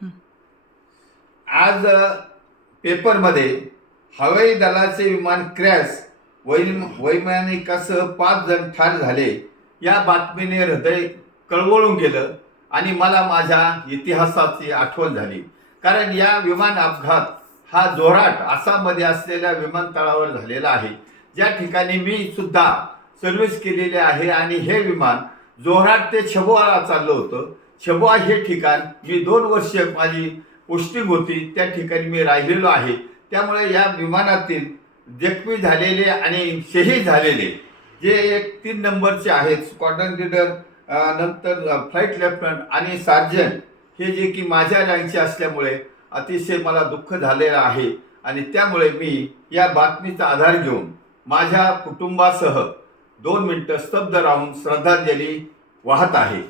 आज पेपरमध्ये हवाई दलाचे विमान क्रॅश, वैमानिकासह 5 जण ठार झाले या बातमीने हृदय कळवळून गेलं आणि मला माझ्या इतिहासाची आठवण झाली. कारण या विमान अपघात हा जोरहाट आसाममध्ये असलेल्या विमानतळावर झालेला आहे, ज्या ठिकाणी मी सुद्धा सर्व्हिस केलेली आहे. आणि हे विमान जोरहाट ते छबुआला चाललं होतं. छबुआ हे ठिकाण मी 2 वर्ष माझी पोस्टिंग होती, त्या ठिकाणी मी राहिलेलो आहे. त्यामुळे या विमानातील जखमी झालेले आणि शहीद झालेले जे 3 नंबरचे आहेत, स्क्वॉड्रन लीडर, नंतर फ्लाईट लेफ्टनंट आणि सार्जंट, हे जे की माझ्या रँकचे असल्यामुळे अतिशय मला दुःख झालेलं आहे. आणि त्यामुळे मी या बातमीचा आधार घेऊन माझ्या कुटुंबासह 2 मिनिटं स्तब्ध राहून श्रद्धांजली वाहत आहे.